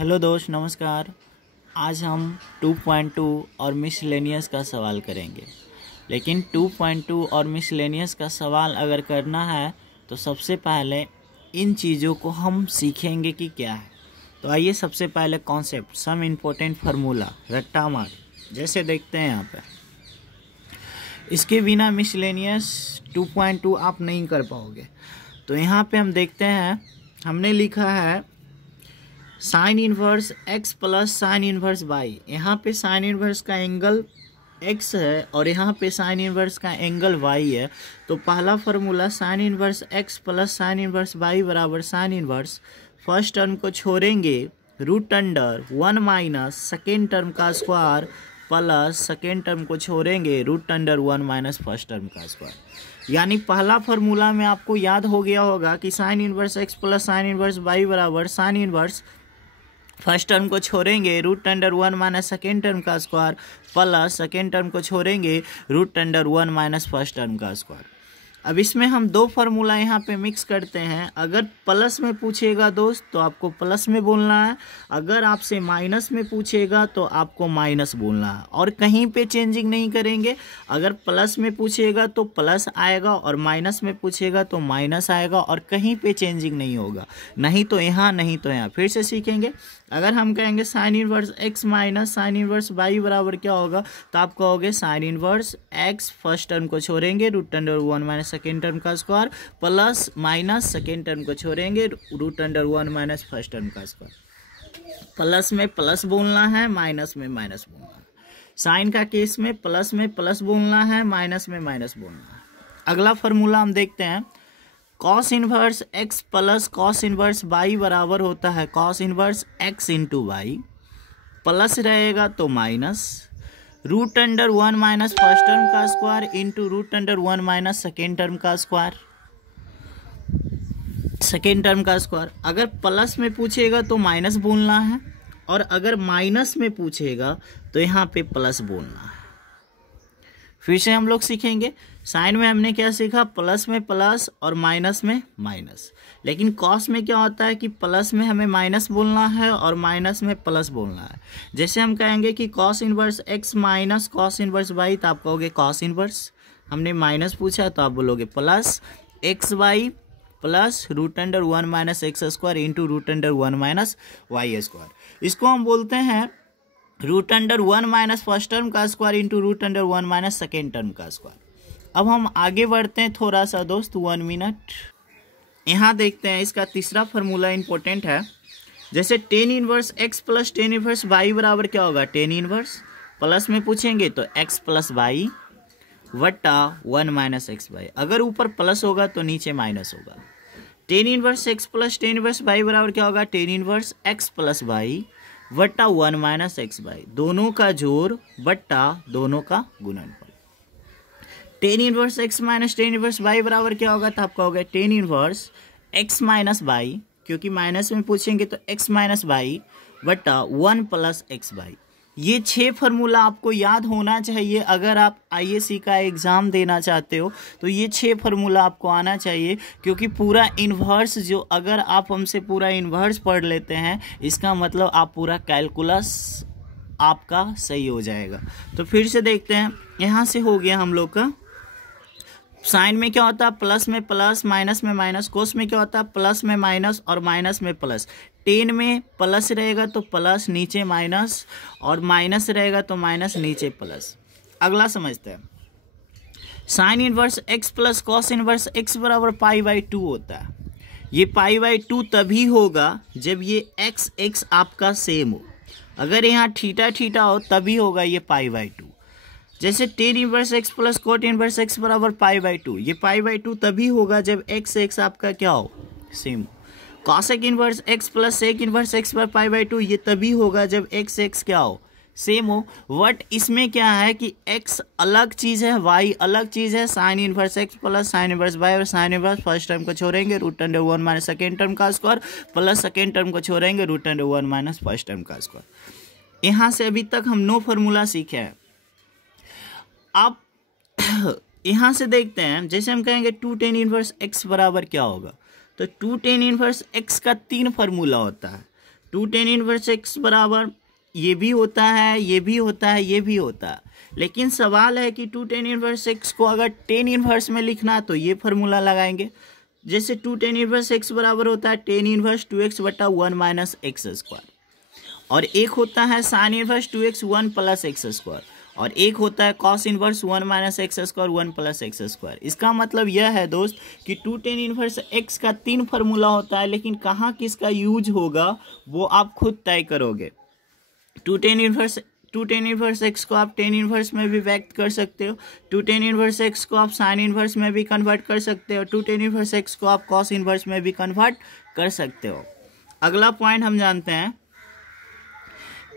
Hello दोस्त, नमस्कार। आज हम 2.2 और मिसलेनियस का सवाल करेंगे। लेकिन 2.2 और मिसलेनियस का सवाल अगर करना है तो सबसे पहले इन चीज़ों को हम सीखेंगे कि क्या है। तो आइए सबसे पहले कॉन्सेप्ट, सम इम्पोर्टेंट फार्मूला रट्टा मार जैसे देखते हैं यहाँ पे। इसके बिना मिसलेनियस 2.2 आप नहीं कर पाओगे। तो यहाँ पे हम देखते हैं, हमने लिखा है sine inverse x plus sine inverse y। यहाँ पे साइन इन्वर्स का एंगल x है और यहाँ पे साइन इन्वर्स का एंगल y है। तो पहला formula sine inverse x plus sine inverse y बराबर साइन इन्वर्स, फर्स्ट टर्म को छोड़ेंगे root under 1 minus second term का स्क्वायर प्लस सेकेंड टर्म को छोड़ेंगे root under 1 minus first term का स्क्वायर। यानी पहला फार्मूला में आपको याद हो गया होगा कि sine inverse x plus sine inverse y बराबर साइन इन्वर्स, फर्स्ट टर्म को छोड़ेंगे root under 1 minus second term का स्क्वायर प्लस सेकेंड टर्म को छोड़ेंगे root under 1 minus first term का स्क्वायर। अब इसमें हम दो फार्मूला यहाँ पे मिक्स करते हैं। अगर प्लस में पूछेगा दोस्त तो आपको प्लस में बोलना है, अगर आपसे माइनस में पूछेगा तो आपको माइनस बोलना है, और कहीं पे चेंजिंग नहीं करेंगे। अगर प्लस में पूछेगा तो प्लस आएगा और माइनस में पूछेगा तो माइनस आएगा, और कहीं पे चेंजिंग नहीं होगा, नहीं तो यहाँ नहीं तो यहाँ। फिर से सीखेंगे। अगर हम कहेंगे sine inverse x minus sine inverse y बराबर क्या होगा, तो आप कहोगे sine inverse x, first term को छोड़ेंगे root under 1 minus second term का square plus minus second term को छोड़ेंगे root under 1 minus first term का स्क्वायर। प्लस में प्लस बोलना है, माइनस में माइनस बोलना है। साइन का केस में प्लस बोलना है, माइनस में माइनस बोलना है। अगला फार्मूला हम देखते हैं, cos inverse x plus cos inverse y बराबर होता है cos inverse x into y, plus रहेगा तो minus root under 1 minus first term का square into root under 1 minus second term का स्क्वायर, सेकेंड टर्म का स्क्वायर। अगर प्लस में पूछेगा तो माइनस बोलना है, और अगर माइनस में पूछेगा तो यहाँ पे प्लस बोलना है। फिर से हम लोग सीखेंगे। साइन में हमने क्या सीखा, प्लस में प्लस और माइनस में माइनस। लेकिन कॉस में क्या होता है कि प्लस में हमें माइनस बोलना है और माइनस में प्लस बोलना है। जैसे हम कहेंगे कि cos inverse x minus cos inverse y, तो आप कहोगे कॉस इन्वर्स। हमने माइनस पूछा तो आप बोलोगे plus x y plus root under 1 minus x square into root under 1 minus y square. इसको हम बोलते हैं root under 1 minus first term का square into root under 1 minus second term का स्क्वायर। अब हम आगे बढ़ते हैं थोड़ा सा दोस्त, 1 मिनट। यहाँ देखते हैं इसका तीसरा फार्मूला इंपॉर्टेंट है। जैसे ten inverse x plus ten inverse y बराबर क्या होगा, टेन इनवर्स, प्लस में पूछेंगे तो x प्लस वाई वट्टा 1 माइनस एक्स वाई। अगर ऊपर प्लस होगा तो नीचे माइनस होगा। Ten inverse x plus ten inverse y बराबर क्या होगा, ten inverse x plus y वट्टा 1 माइनस एक्स वाई, दोनों का जोड़ वट्टा दोनों का गुणनफल। Ten inverse x minus ten inverse y बराबर क्या होगा, तो आप कहोगे ten inverse x minus y, क्योंकि माइनस में पूछेंगे तो x माइनस वाई वट्टा 1 प्लस एक्स वाई। ये 6 फार्मूला आपको याद होना चाहिए। अगर आप आईएएस का एग्ज़ाम देना चाहते हो तो ये 6 फार्मूला आपको आना चाहिए, क्योंकि पूरा इन्वर्स जो, अगर आप हमसे पूरा इन्वर्स पढ़ लेते हैं इसका मतलब आप पूरा कैलकुलस आपका सही हो जाएगा। तो फिर से देखते हैं, यहाँ से हो गया हम लोग का। साइन में क्या होता है, प्लस में प्लस माइनस में माइनस। कोस में क्या होता है, प्लस में माइनस और माइनस में प्लस। टेन में प्लस रहेगा तो प्लस नीचे माइनस, और माइनस रहेगा तो माइनस नीचे प्लस। अगला समझते हैं, sign inverse x plus cos inverse x बराबर पाई बाई 2 होता है। ये पाई बाई 2 तभी होगा जब ये x आपका सेम हो। अगर यहाँ थीटा थीटा हो तभी होगा ये पाई बाई 2। जैसे ten inverse x plus cot inverse x बराबर पाई बाई 2, ये पाई बाई 2 तभी होगा जब x आपका क्या हो, सेम हो। Cosec inverse x plus sec inverse x पर पाई बाई 2, ये तभी होगा जब x क्या हो, सेम हो। बट इसमें क्या है कि x अलग चीज़ है, y अलग चीज़ है। Sine inverse x plus sine inverse y, और साइन इनवर्स फर्स्ट टर्म को छोड़ेंगे root under 1 minus second term का स्क्वायर प्लस सेकेंड टर्म को छोड़ेंगे root under 1 minus first term का स्क्वायर। यहाँ से अभी तक हम 9 फार्मूला सीखे हैं। अब यहाँ से देखते हैं, जैसे हम कहेंगे 2 टेन इनवर्स x बराबर क्या होगा, तो 2 टेन इनवर्स x का 3 फार्मूला होता है। टू टेन इनवर्स एक्स बराबर ये भी होता है, ये भी होता है, ये भी होता है, लेकिन सवाल है कि टू टेन इनवर्स एक्स को अगर टेन इनवर्स में लिखना है तो ये फार्मूला लगाएंगे। जैसे टू टेन इनवर्स एक्स बराबर होता है टेन इनवर्स 2x बटा 1 माइनस एक्स स्क्वायर, और एक होता है sine inverse 2x 1 plus x square, और एक होता है cos inverse 1 minus x square 1 plus x square. इसका मतलब यह है दोस्त कि टू टेन इनवर्स एक्स का 3 फार्मूला होता है, लेकिन कहाँ किसका यूज होगा वो आप खुद तय करोगे। टू टेन इनवर्स एक्स को आप टेन इनवर्स में भी व्यक्त कर सकते हो, टू टेन इनवर्स एक्स को आप साइन इनवर्स में भी कन्वर्ट कर सकते हो, टू टेन इनवर्स एक्स को आप कॉस इनवर्स में भी कन्वर्ट कर सकते हो। अगला पॉइंट हम जानते हैं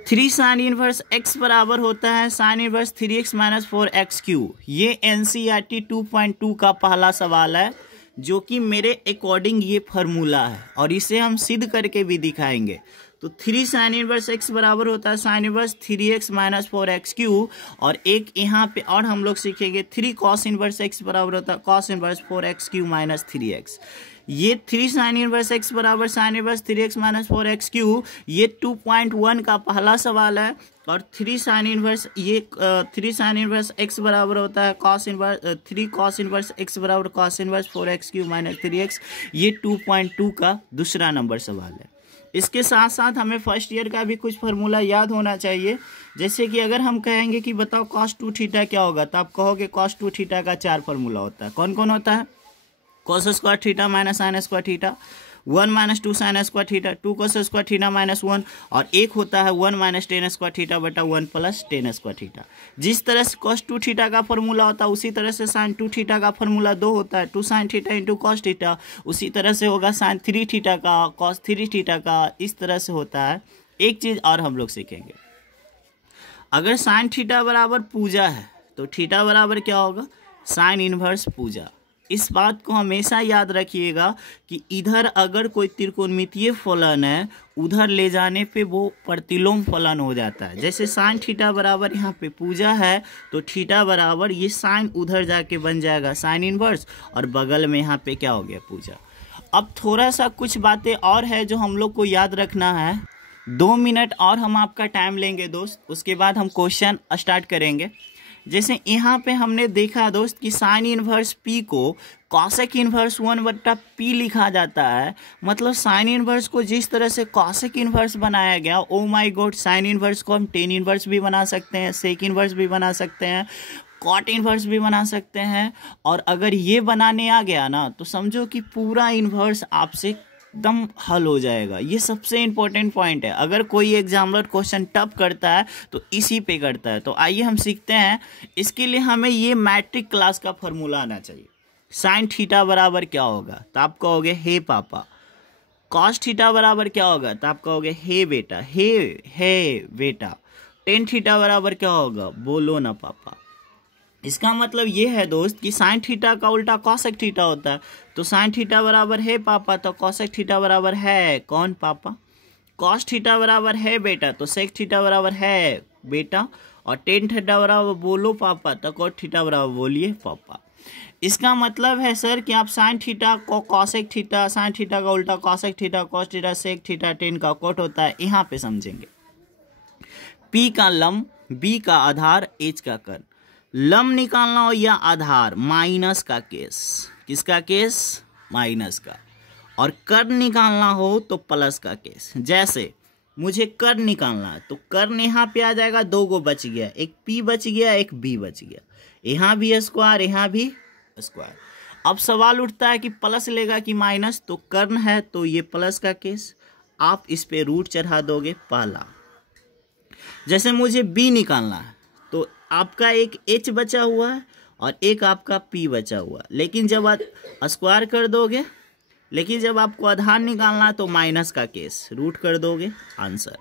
3 साइन इनवर्स एक्स बराबर होता है sine inverse 3x minus 4x Q. ये NCERT 2.2 का पहला सवाल है, जो कि मेरे अकॉर्डिंग ये फार्मूला है और इसे हम सिद्ध करके भी दिखाएंगे। तो 3 साइन इनवर्स एक्स बराबर होता है sine inverse 3x minus 4x Q, और एक यहाँ पे और हम लोग सीखेंगे 3 कॉस इनवर्स एक्स बराबर होता है cos inverse 4x cube minus 3x। ये 3 साइन इनवर्स एक्स बराबर sine inverse 3x minus 4x Q, ये 2.1 का पहला सवाल है। और 3 साइन इनवर्स एक्स बराबर होता है cos inverse 3 cos inverse x बराबर cos inverse 4x cube minus 3x, ये 2.2 का दूसरा नंबर सवाल है। इसके साथ साथ हमें फर्स्ट ईयर का भी कुछ फार्मूला याद होना चाहिए। जैसे कि अगर हम कहेंगे कि बताओ cos 2 थीटा क्या होगा, तो आप कहोगे cos 2 थीटा का 4 फार्मूला होता है। कौन कौन होता है? cos square theta minus sine square theta, 1 minus 2 sine square theta, 2 cos square theta minus 1, और एक होता है 1 माइनस टेन स्क्वायर थीटा बटा 1 प्लस टेन स्क्वायर थीटा। जिस तरह से cos 2 थीटा का फार्मूला होता है उसी तरह से साइन 2 थीटा का फार्मूला 2 होता है, 2 sine theta into cos theta. उसी तरह से होगा साइन 3 थीटा का, cos 3 थीटा का, इस तरह से होता है। एक चीज़ और हम लोग सीखेंगे, अगर साइन थीटा बराबर पूजा है तो थीटा बराबर क्या होगा? साइन इनवर्स पूजा। इस बात को हमेशा याद रखिएगा कि इधर अगर कोई त्रिकोणमितीय फलन है, उधर ले जाने पे वो प्रतिलोम फलन हो जाता है। जैसे साइन थीटा बराबर यहाँ पे पूजा है तो थीटा बराबर ये साइन उधर जाके बन जाएगा साइन इनवर्स, और बगल में यहाँ पे क्या हो गया? पूजा। अब थोड़ा सा कुछ बातें और है जो हम लोग को याद रखना है। 2 मिनट और हम आपका टाइम लेंगे दोस्त, उसके बाद हम क्वेश्चन स्टार्ट करेंगे। जैसे यहाँ पे हमने देखा दोस्त कि साइन इनवर्स पी को कॉसेक इनवर्स 1/p लिखा जाता है। मतलब साइन इनवर्स को जिस तरह से कॉसेक इनवर्स बनाया गया, oh my God, sine inverse को हम टेन इनवर्स भी बना सकते हैं, सेक इनवर्स भी बना सकते हैं, कॉट इनवर्स भी बना सकते हैं। और अगर ये बनाने आ गया ना तो समझो कि पूरा इनवर्स आपसे एकदम हल हो जाएगा। ये सबसे इम्पोर्टेंट पॉइंट है। अगर कोई एग्जामिनर क्वेश्चन टफ करता है तो इसी पे करता है। तो आइए हम सीखते हैं। इसके लिए हमें ये मैट्रिक क्लास का फॉर्मूला आना चाहिए। साइन थीटा बराबर क्या होगा? तो आप कहोगे हे पापा। कॉस थीटा बराबर क्या होगा? तो आप कहोगे हे बेटा, हे बेटा। टेन थीटा बराबर क्या होगा? बोलो ना पापा। इसका मतलब ये है दोस्त कि साइन थीटा का उल्टा कॉसेक थीटा होता है। तो साइन थीटा बराबर है पापा, तो कॉसेक थीटा बराबर है कौन? पापा। कॉस थीटा बराबर है बेटा, तो सेक थीटा बराबर है बेटा। और टेन थीटा बराबर बोलो पापा, तो कॉट थीटा बराबर बोलिए पापा। इसका मतलब है सर कि आप साइन थीटा को कॉसेक थीटा, साइन थीटा का उल्टा cosec theta, cos theta sec theta, tan का कॉट होता है। यहाँ पे समझेंगे। पी का लंब, बी का आधार, एच का कर्ण। लंब निकालना हो या आधार, माइनस का केस। किसका केस? माइनस का। और कर्ण निकालना हो तो प्लस का केस। जैसे मुझे कर्ण निकालना है तो कर्ण यहाँ पे आ जाएगा, 2 गो बच गया, एक पी बच गया, एक बी बच गया। यहाँ भी स्क्वायर, यहाँ भी स्क्वायर। अब सवाल उठता है कि प्लस लेगा कि माइनस, तो कर्ण है तो ये प्लस का केस, आप इस पे रूट चढ़ा दोगे पहला। जैसे मुझे बी निकालना है तो आपका एक h बचा हुआ है और एक आपका p बचा हुआ है। लेकिन जब आप स्क्वायर कर दोगे, लेकिन जब आपको आधार निकालना है तो माइनस का केस, रूट कर दोगे, आंसर।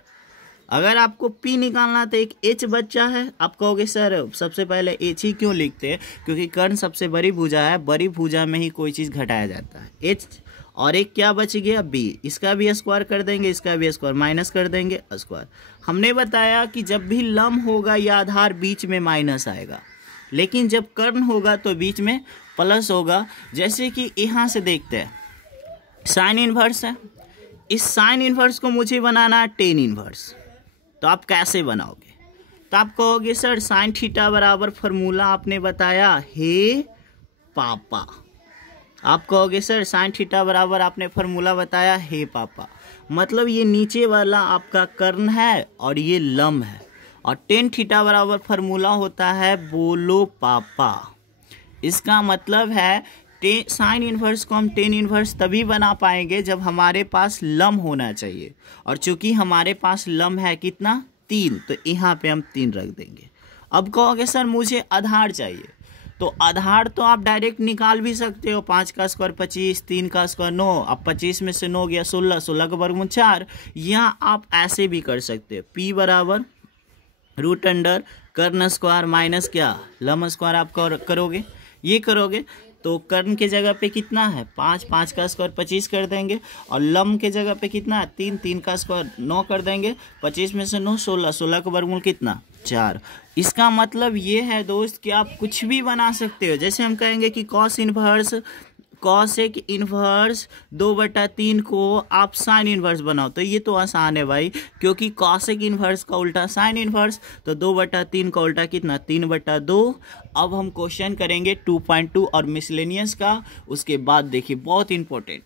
अगर आपको p निकालना है तो एक h बचा है। आप कहोगे सर सबसे पहले h ही क्यों लिखते हैं? क्योंकि कर्ण सबसे बड़ी भुजा है, बड़ी भुजा में ही कोई चीज़ घटाया जाता है, h। और एक क्या बच गया? b। इसका भी स्क्वायर कर देंगे, इसका भी स्क्वायर, माइनस कर देंगे, स्क्वायर। हमने बताया कि जब भी लंब होगा या आधार बीच में माइनस आएगा, लेकिन जब कर्ण होगा तो बीच में प्लस होगा। जैसे कि यहाँ से देखते हैं, साइन इनवर्स है, इस साइन इनवर्स को मुझे बनाना है टेन इनवर्स। तो आप कैसे बनाओगे? तो आप कहोगे सर साइन थीटा बराबर फॉर्मूला आपने बताया हे पापा। आप कहोगे सर साइन थीटा बराबर आपने फॉर्मूला बताया हे पापा, मतलब ये नीचे वाला आपका कर्ण है और ये लंब है, और टेन थीटा बराबर फॉर्मूला होता है बोलो पापा। इसका मतलब है साइन इनवर्स को हम टेन इनवर्स तभी बना पाएंगे जब हमारे पास लंब होना चाहिए, और चूंकि हमारे पास लंब है कितना 3, तो यहाँ पे हम 3 रख देंगे। अब कहोगे सर मुझे आधार चाहिए, तो आधार तो आप डायरेक्ट निकाल भी सकते हो। 5 का स्क्वायर 25, 3 का स्क्वायर 9, अब 25 में से 9 गया 16, 16 का वर्गमूल 4। या आप ऐसे भी कर सकते हो, P बराबर रूट अंडर कर्ण स्क्वायर माइनस क्या लंब स्क्वायर। आप करोगे, ये करोगे तो कर्ण के जगह पे कितना है 5, 5 का स्क्वायर 25 कर देंगे, और लंब के जगह पे कितना है 3, 3 का स्क्वायर 9 कर देंगे। 25 में से 9 16, 16 का वर्गमूल कितना 4। इसका मतलब ये है दोस्त कि आप कुछ भी बना सकते हो। जैसे हम कहेंगे कि कॉसेक इनवर्स 2/3 को आप साइन इनवर्स बनाओ, तो ये तो आसान है भाई, क्योंकि कॉसेक इनवर्स का उल्टा साइन इनवर्स, तो 2/3 का उल्टा कितना 3/2। अब हम क्वेश्चन करेंगे 2.2 और मिसलेनियस का। उसके बाद देखिए बहुत इंपॉर्टेंट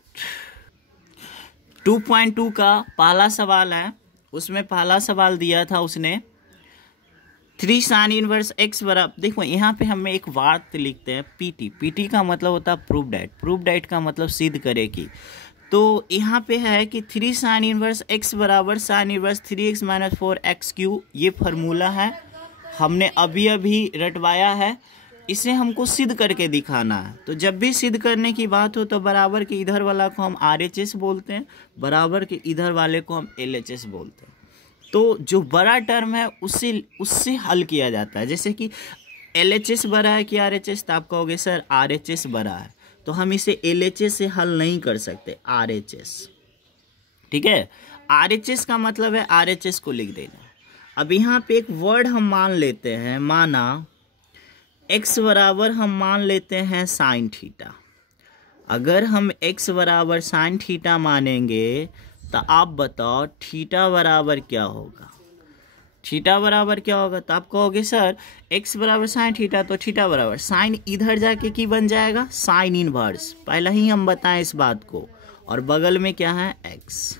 2.2 का पहला सवाल है। उसमें पहला सवाल दिया था उसने 3 साइन इनवर्स एक्स बराबर, देखो यहाँ पे हमें एक वाक्य लिखते हैं पीटी। पीटी का मतलब होता है प्रूव डेट, प्रूव डेट का मतलब सिद्ध करे कि। तो यहाँ पे है कि 3 साइन इनवर्स एक्स बराबर साइन इनवर्स 3x - 4x3, ये फार्मूला है, हमने अभी अभी रटवाया है। इसे हमको सिद्ध करके दिखाना है। तो जब भी सिद्ध करने की बात हो तो बराबर के इधर वाला को हम RHS बोलते हैं, बराबर के इधर वाले को हम LHS बोलते हैं। तो जो बड़ा टर्म है उससे हल किया जाता है। जैसे कि LHS बड़ा है कि RHS, तो आप कहोगे सर RHS बड़ा है, तो हम इसे LHS से हल नहीं कर सकते, RHS। ठीक है, RHS का मतलब है RHS को लिख देना। अब यहाँ पे एक वर्ड हम मान लेते हैं, माना x बराबर हम मान लेते हैं साइन थीटा। अगर हम x बराबर साइन थीटा मानेंगे तो आप बताओ थीटा बराबर क्या होगा? थीटा बराबर क्या होगा? तो आप कहोगे सर x बराबर साइन थीटा, तो थीटा बराबर साइन इधर जाके की बन जाएगा साइन इनवर्स, पहले ही हम बताएं इस बात को, और बगल में क्या है x।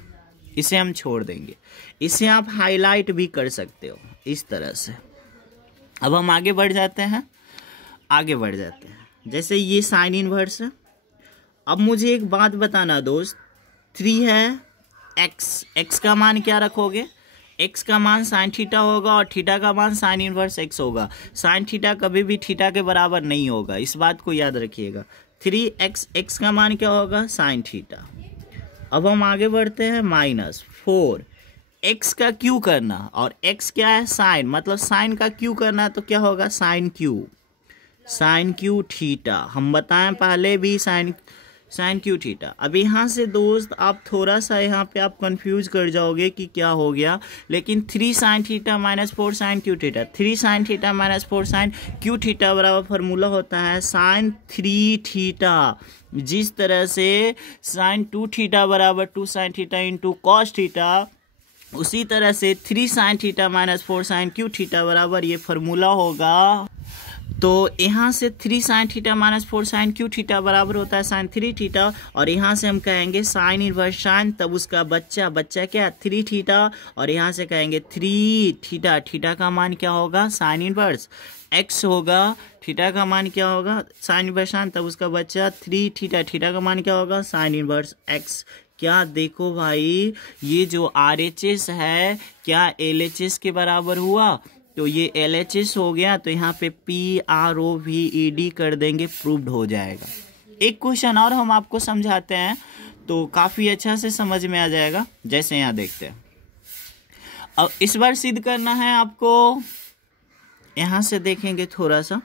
इसे हम छोड़ देंगे, इसे आप हाईलाइट भी कर सकते हो इस तरह से। अब हम आगे बढ़ जाते हैं, जैसे ये साइन इनवर्स है। अब मुझे एक बात बताना दोस्त, 3 है x का मान क्या रखोगे? x का मान साइन थीटा होगा और थीटा का मान साइन इनवर्स x होगा। साइन थीटा कभी भी थीटा के बराबर नहीं होगा, इस बात को याद रखिएगा। 3x, x का मान क्या होगा? Sine theta. अब हम आगे बढ़ते हैं, -4 x का क्यू करना, और x क्या है? साइन, मतलब साइन का क्यू करना, तो क्या होगा? Sine cube theta. हम बताएं पहले भी साइन क्यू थीटा। अब यहाँ से दोस्त आप थोड़ा सा यहाँ पे आप कंफ्यूज कर जाओगे कि क्या हो गया, लेकिन 3 sine theta -4 sine cube theta, 3 sine theta -4 sine cube theta बराबर फार्मूला होता है साइन 3 थीटा। जिस तरह से साइन 2 थीटा बराबर 2 sine theta into cos theta, उसी तरह से 3 sine theta -4 sine cube theta बराबर ये फार्मूला होगा। तो यहाँ से 3 sine theta -4 sine cube theta बराबर होता है साइन 3 थीटा, और यहाँ से हम कहेंगे साइन इनवर्स साइन, तब उसका बच्चा क्या 3 थीटा, और यहाँ से कहेंगे 3 थीटा। थीटा का मान क्या होगा? साइन इनवर्स x होगा। थीटा का मान क्या होगा? साइन इनवर्स साइन, तब उसका बच्चा 3 थीटा। थीटा का मान क्या होगा? Sign inverse x। क्या देखो भाई, ये जो RHS है क्या LHS के बराबर हुआ? तो ये LHS हो गया, तो यहाँ पे PROVED कर देंगे, प्रूव्ड हो जाएगा। एक क्वेश्चन और हम आपको समझाते हैं तो काफ़ी अच्छा से समझ में आ जाएगा। जैसे यहाँ देखते हैं, अब इस बार सिद्ध करना है आपको। यहाँ से देखेंगे थोड़ा सा,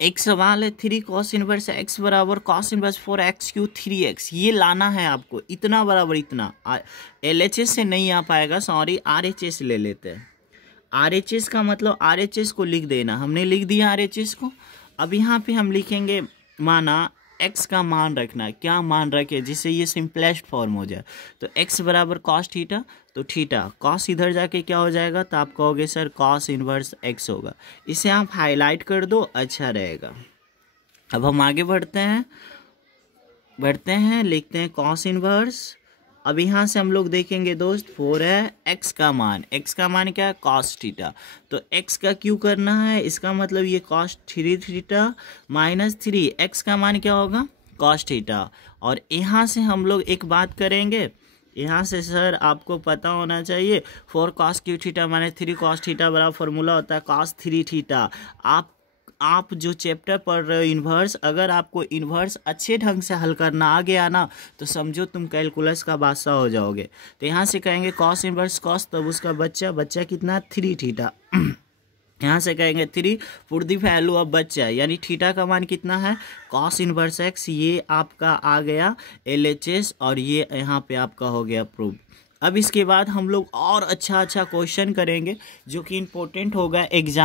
एक सवाल है 3 cos इनवर्स x बराबर cos इनवर्स 4x3 3x, ये लाना है आपको। इतना बराबर इतना, LHS से नहीं आ पाएगा, सॉरी RHS ले लेते हैं। RHS का मतलब RHS को लिख देना, हमने लिख दिया RHS को। अब यहाँ पे हम लिखेंगे, माना एक्स का मान रखना है। क्या मान रखे जिससे ये सिंपलेस्ट फॉर्म हो जाए। तो एक्स बराबर कॉस थीटा, तो थीटा कॉस इधर जाके क्या हो जाएगा, तो आप कहोगे सर कॉस इनवर्स एक्स होगा। इसे आप हाईलाइट कर दो, अच्छा रहेगा। अब हम आगे बढ़ते हैं, लिखते हैं कॉस इनवर्स। अब यहाँ से हम लोग देखेंगे दोस्त 4 है एक्स का मान क्या है, कॉस थीटा। तो एक्स का क्यों करना है, इसका मतलब ये कॉस 3 थीटा माइनस 3, एक्स का मान क्या होगा, कॉस थीटा। और यहाँ से हम लोग एक बात करेंगे, यहाँ से सर आपको पता होना चाहिए 4 cos Q theta minus 3 cos theta बराबर फॉर्मूला होता है कॉस 3 थीटा। आप जो चैप्टर पढ़ रहे हो इन्वर्स, अगर आपको इन्वर्स अच्छे ढंग से हल करना आ गया ना, तो समझो तुम कैलकुलस का बादशाह हो जाओगे। तो यहाँ से कहेंगे कॉस इन्वर्स कॉस, तब उसका बच्चा कितना 3 थीटा। यहाँ से कहेंगे 3 पुट द वैल्यू ऑफ बच्चा, यानी थीटा का मान कितना है, कॉस इन्वर्स एक्स। ये आपका आ गया LHS और ये यहाँ पे आपका हो गया प्रूव। अब इसके बाद हम लोग और अच्छा क्वेश्चन करेंगे जो कि इम्पोर्टेंट होगा एग्जाम